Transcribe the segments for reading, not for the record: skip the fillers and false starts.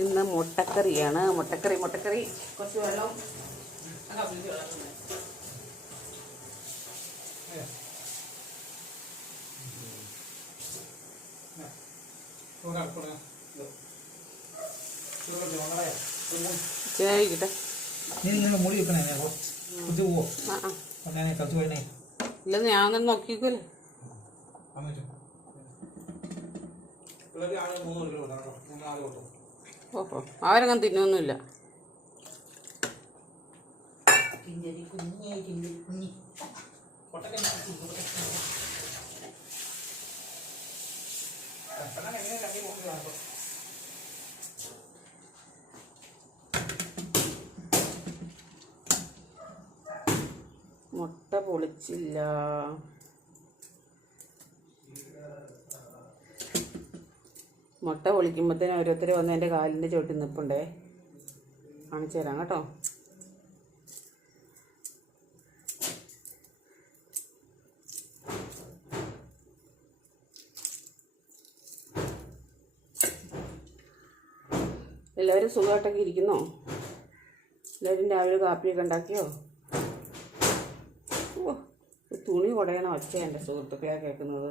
ഇന്ന് മുട്ടക്കറിയാണ്. മുട്ടക്കറി കുറച്ച് വെള്ളം ചേരിക്കട്ടെ. ഇല്ലെന്ന് ഞാനൊന്നും നോക്കിക്കോല്ലേ. ഓഹോ, അവരങ്ങനെ തിന്നൊന്നുമില്ല. മുട്ട പൊളിച്ചില്ല. മുട്ട പൊളിക്കുമ്പോഴത്തേനും ഓരോരുത്തർ വന്ന് എൻ്റെ കാലിൻ്റെ ചോട്ടിൽ നിൽപ്പുണ്ടേ. കാണിച്ചു തരാം കേട്ടോ. എല്ലാവരും സുഖമായിട്ടൊക്കെ ഇരിക്കുന്നോ? എല്ലാവരും രാവിലെ കാപ്പിയൊക്കെ ഉണ്ടാക്കിയോ? ഓ, തുണി കുടയണ ഒച്ച എൻ്റെ സുഹൃത്തുക്കളെ കേൾക്കുന്നത്.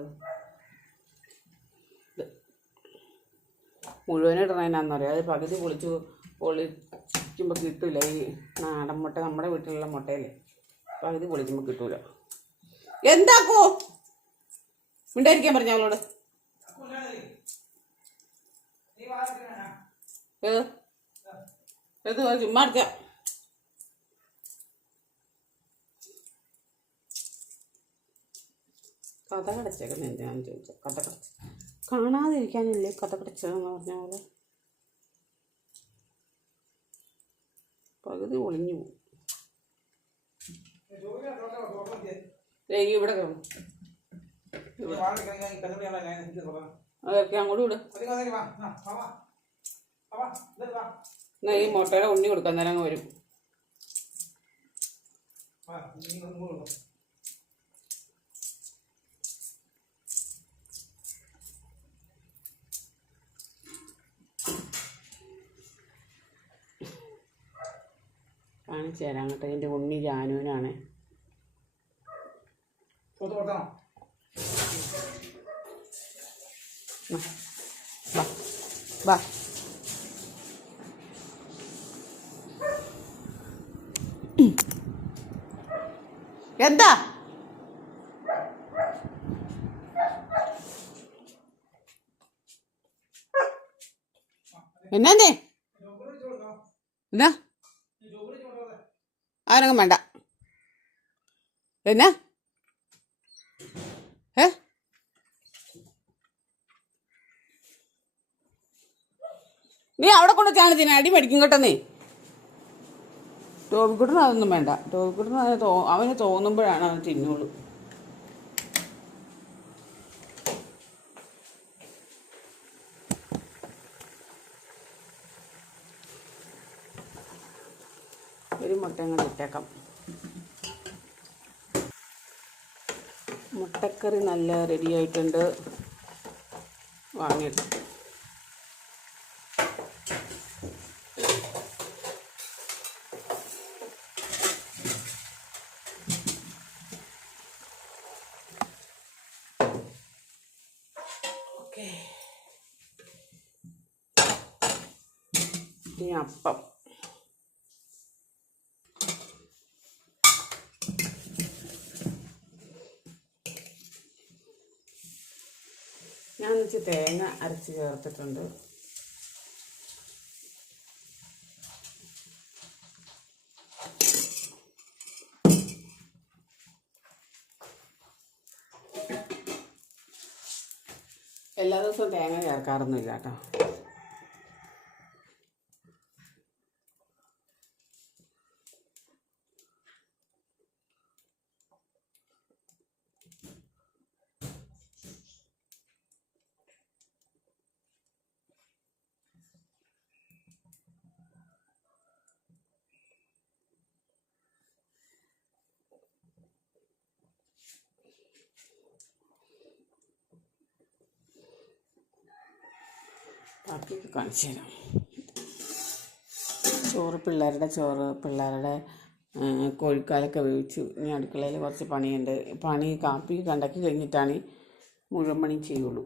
മുഴുവനിടണതിനാണെന്നറിയാം. അത് പകുതി പൊളിക്കുമ്പോൾ കിട്ടില്ല. ഈ നാടൻ മുട്ട, നമ്മുടെ വീട്ടിലുള്ള മുട്ടയല്ലേ, പകുതി പൊളിക്കുമ്പോൾ കിട്ടൂല. എന്താക്കോ മിണ്ടായിരിക്കാൻ പറഞ്ഞ അവളോട്. ചുമ്മാ അടിച്ച കഥ കടച്ചേക്കുന്ന എന്തിനാന്ന് ചോദിച്ചാൽ, കഥ കടച്ച കാണാതിരിക്കാനല്ലേ കഥ കടച്ചതെന്ന് പറഞ്ഞ പോലെ പകുതി ഒളിഞ്ഞു പോകും. ഇവിടെ അതൊക്കെ അങ്ങോട്ട് വിടും. എന്നാ ഈ മുട്ടയുടെ ഉണ്ണി കൊടുക്കാൻ നേരം അങ്ങ് വരും. കാണിച്ചു തരാം കേട്ടോ. എൻ്റെ ഉണ്ണി ജാനുവിനാണ്. വാ എന്താ എന്നേ എന്നാ ആരങ്ങും വേണ്ട. എന്നാ നീ അവിടെ കൊണ്ട് ചാണത്തിന് അടി പഠിക്കും കേട്ടോ. നീ ടോബിക്കുട്ടന് അതൊന്നും വേണ്ട. ടോബിക്കുട്ടന് അവന് തോന്നുമ്പോഴാണ് അവൻ തിന്നുള്ളൂ. ഒരു മുട്ട അങ്ങോട്ട് ഇട്ടേക്കാം. മുട്ടക്കറി നല്ല റെഡി ആയിട്ടുണ്ട്. വാങ്ങിയിട്ട് ഈ അപ്പം ഞാൻ വെച്ച് തേങ്ങ അരച്ച് ചേർത്തിട്ടുണ്ട്. എല്ലാ ദിവസവും തേങ്ങ ചേർക്കാറൊന്നുമില്ല കേട്ടോ. ബാക്കി കാണിച്ചു തരാം. പിള്ളേരുടെ പിള്ളേരുടെ കോഴിക്കാലൊക്കെ വേവിച്ചു. ഇനി അടുക്കളയിൽ കുറച്ച് പണിയുണ്ട്. കാപ്പി കണ്ടാക്കി കഴിഞ്ഞിട്ടാണ് മുഴുവൻ പണി ചെയ്യുള്ളൂ.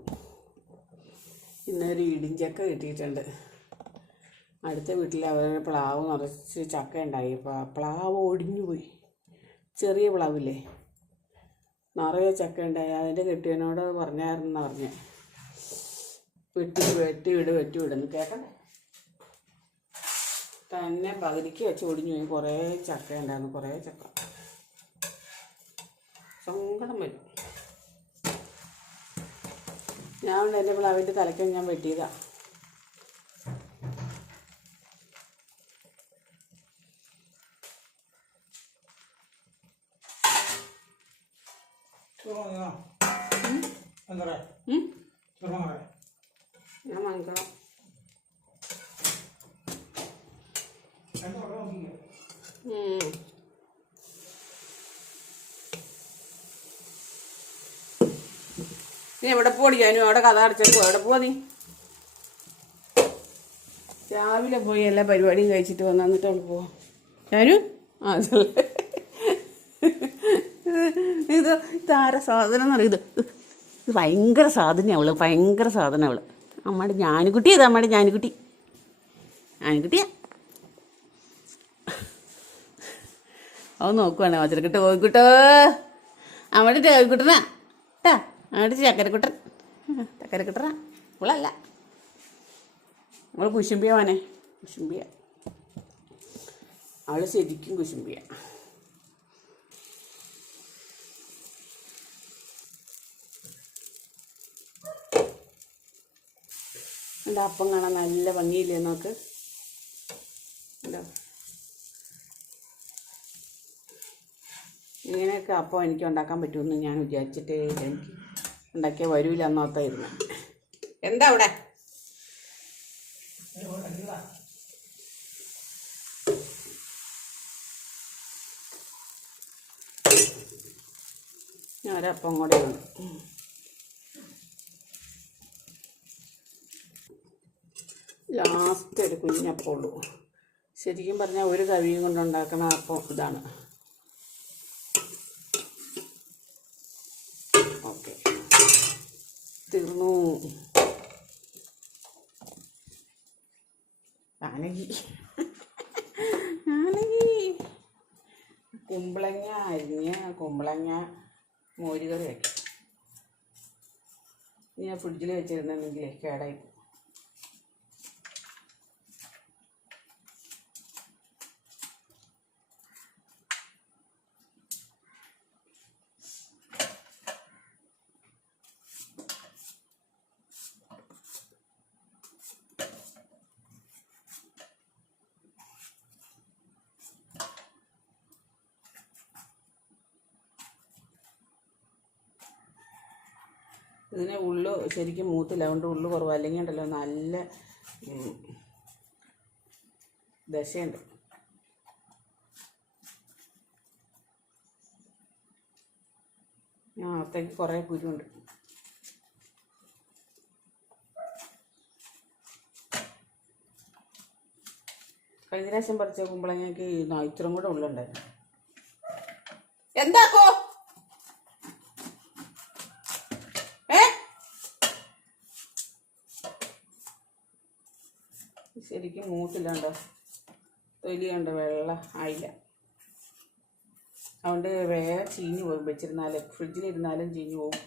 ഇന്നൊരു ഇടിഞ്ചക്ക കിട്ടിയിട്ടുണ്ട്. അടുത്ത വീട്ടിൽ അവരുടെ പ്ലാവ് നിറച്ച് ചക്ക ഉണ്ടായി. അപ്പോൾ പ്ലാവ് ഒടിഞ്ഞു പോയി. ചെറിയ പ്ലാവില്ലേ, നിറയെ ചക്ക ഉണ്ടായി. അതിൻ്റെ കെട്ടിയനോട് പറഞ്ഞായിരുന്നു വെട്ടിവിടുന്നു കേൾക്കണ്ടേ. തന്നെ പകുതിക്ക് വെച്ച് ഒടിഞ്ഞു പോയി. കുറേ ചക്ക ഉണ്ടായിരുന്നു, കുറേ ചക്ക. സങ്കടം വരും. ഞാൻ എൻ്റെ പ്ലാവിൻ്റെ തലയ്ക്ക് ഞാൻ വെട്ടിയതാ. ഞാൻ വാങ്ങിക്കണം. നീ എവിടെ പോടി? ഞാനും അവിടെ കഥ അടച്ചേക്കോ. എവിടെ പോവാ നീ? രാവിലെ പോയി എല്ലാ പരിപാടിയും കഴിച്ചിട്ട് വന്നിട്ട് അവൾ പോവാം. ഞാനും ഇതാര സാധനം എന്നറിയത്? ഇത് ഭയങ്കര സാധനം അവള്, ഭയങ്കര സാധനം അവള്. അമ്മയുടെ ഞാനുകുട്ടി. ഇത് അമ്മയുടെ ഞാനുകുട്ടിയാ. അത് നോക്കുവാണ് വച്ചരക്കിട്ട് കോഴിക്കുട്ടോ. അമ്മയുടെ കോഴിക്കുട്ടനാ കേട്ടാ. അമ്മയുടെ ചക്കരക്കുട്ടനാ. ഇവളല്ല, അവൾ കുശുമ്പിയ മോനെ. കുശുമ്പിയ അവൾ ശരിക്കും കുശുമ്പിയ. എൻ്റെ അപ്പം കാണാൻ നല്ല ഭംഗിയില്ലേ നോക്ക്. ഉണ്ടോ? ഇങ്ങനെയൊക്കെ അപ്പം എനിക്ക് ഉണ്ടാക്കാൻ പറ്റുമെന്ന് ഞാൻ വിചാരിച്ചിട്ടേ ഇല്ല. എനിക്ക് ഉണ്ടാക്കിയാൽ വരൂല എന്നോർത്തായിരുന്നു. എന്താ അവിടെ? ഞാൻ ഒരപ്പം കൂടെ ഉണ്ട്. ലാസ്റ്റ് ഒരു കുഞ്ഞപ്പം ഉള്ളൂ. ശരിക്കും പറഞ്ഞാൽ ഒരു കവിയും കൊണ്ടുണ്ടാക്കണ അപ്പം ഇതാണ്. ഓക്കെ, തീർന്നു. കുമ്പളങ്ങ അരിഞ്ഞ് കുമ്പളങ്ങ മോരുകറി വയ്ക്കും. ഞാൻ ഫ്രിഡ്ജിൽ വെച്ചിരുന്നുണ്ടെങ്കിലേ കേടായി. ഇതിന് ഉള്ളു ശരിക്കും മൂത്തില്ല, അതുകൊണ്ട് ഉള്ളു കുറവ്. അല്ലെങ്കിൽ ഉണ്ടല്ലോ നല്ല ദശയുണ്ട്. അകത്തേക്ക് കുറേ കുരുണ്ട്. കഴിഞ്ഞ പ്രാവശ്യം പറിച്ച കുമ്പളങ്ങയ്ക്ക് ഇത്രയും കൂടെ ഉള്ളുണ്ടായിരുന്നു. എന്താക്കോ? ശരിക്കും മൂത്തില്ലാണ്ടോ, തൊലിയുണ്ട്, വെള്ള ആയില്ല. അതുകൊണ്ട് വേറെ ചീഞ്ഞു പോകും. വെച്ചിരുന്നാലും ഫ്രിഡ്ജിലിരുന്നാലും ചീഞ്ഞു പോകും.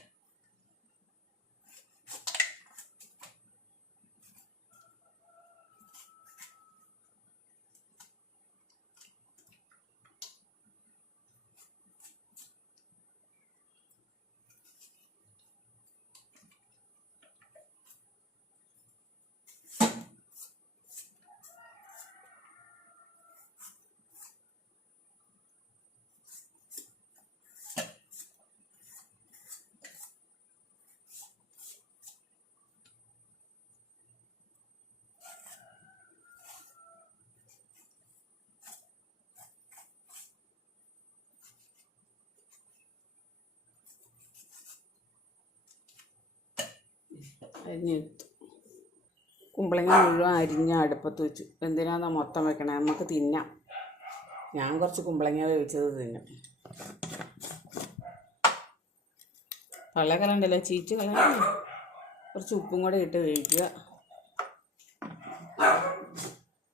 അരിഞ്ഞെടുത്തു. കുമ്പളങ്ങ മുഴുവൻ അരിഞ്ഞ് അടുപ്പത്ത് വെച്ചു. എന്തിനാന്നാ മൊത്തം വെക്കണേ, നമുക്ക് തിന്നാം. ഞാൻ കുറച്ച് കുമ്പളങ്ങ വേവിച്ചത് തിന്നും. പള്ള കളണ്ടല്ലോ, ചീറ്റ് കളയണ്ട. കുറച്ച് ഉപ്പും കൂടെ ഇട്ട് വേവിക്കുക.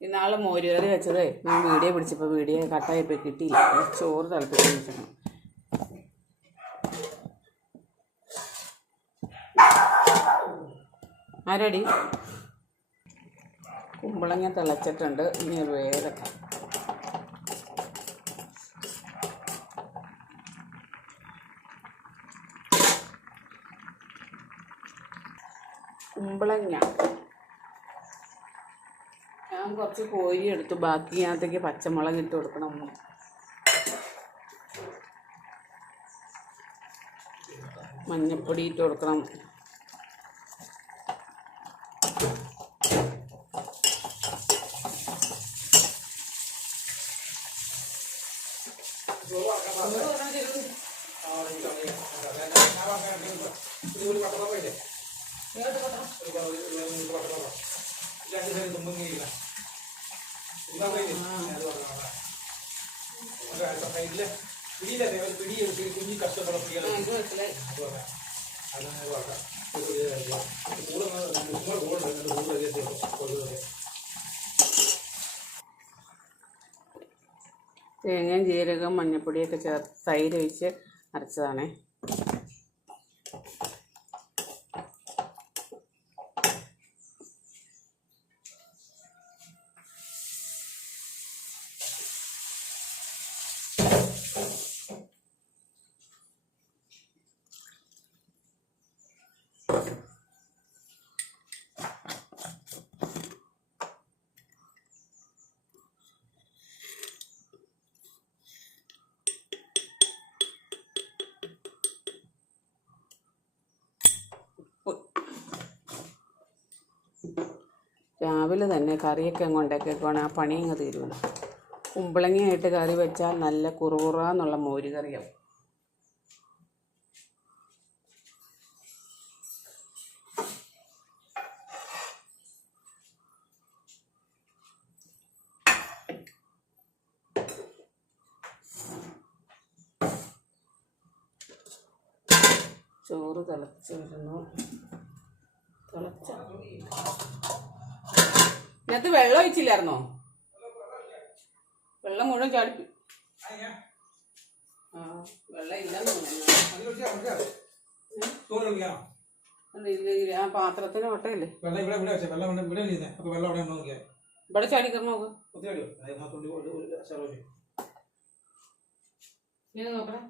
ഇന്നാള് മോരുകറി വെച്ചതേ ഞാൻ വീഡിയോ പിടിച്ചപ്പോൾ വീഡിയോ കട്ടായിപ്പോയി കിട്ടിയില്ല. ചോറ് തിളപ്പിച്ച് വെച്ചണം. ആരടി കുമ്പളങ്ങ തിളച്ചിട്ടുണ്ട്. ഇനി വേദക്കാം. കുമ്പളങ്ങ ഞാൻ കുറച്ച് കോരി എടുത്തു. ബാക്കി അതിനകത്തേക്ക് പച്ചമുളക് ഇട്ട് കൊടുക്കണം. മഞ്ഞപ്പൊടി ഇട്ട് കൊടുക്കണം. തേങ്ങയും ജീരകം മഞ്ഞപ്പൊടിയൊക്കെ ചേർത്ത് തൈര് ഒഴിച്ച് അരച്ചതാണേ. രാവിലെ തന്നെ കറിയൊക്കെ അങ്ങ് ഉണ്ടാക്കിയേക്കുവാണ്. ആ പണി അങ്ങ് തീരുമല്ല. കുമ്പളങ്ങയായിട്ട് കറി വെച്ചാൽ നല്ല കുറുകുറാന്നുള്ള മോര് കറിയാവും. ചോറ് തിളച്ച് വരുന്നു. ഇതിനകത്ത് വെള്ളം ഒഴിച്ചില്ലായിരുന്നോ? വെള്ളം മുഴുവൻ ചാടിപ്പി. വെള്ളം ഇല്ലെന്ന് ആ പാത്രത്തിന് ഒട്ടയില്ലേ? ഇവിടെ ചാടിക്കറി നോക്ക്. നോക്കണേ.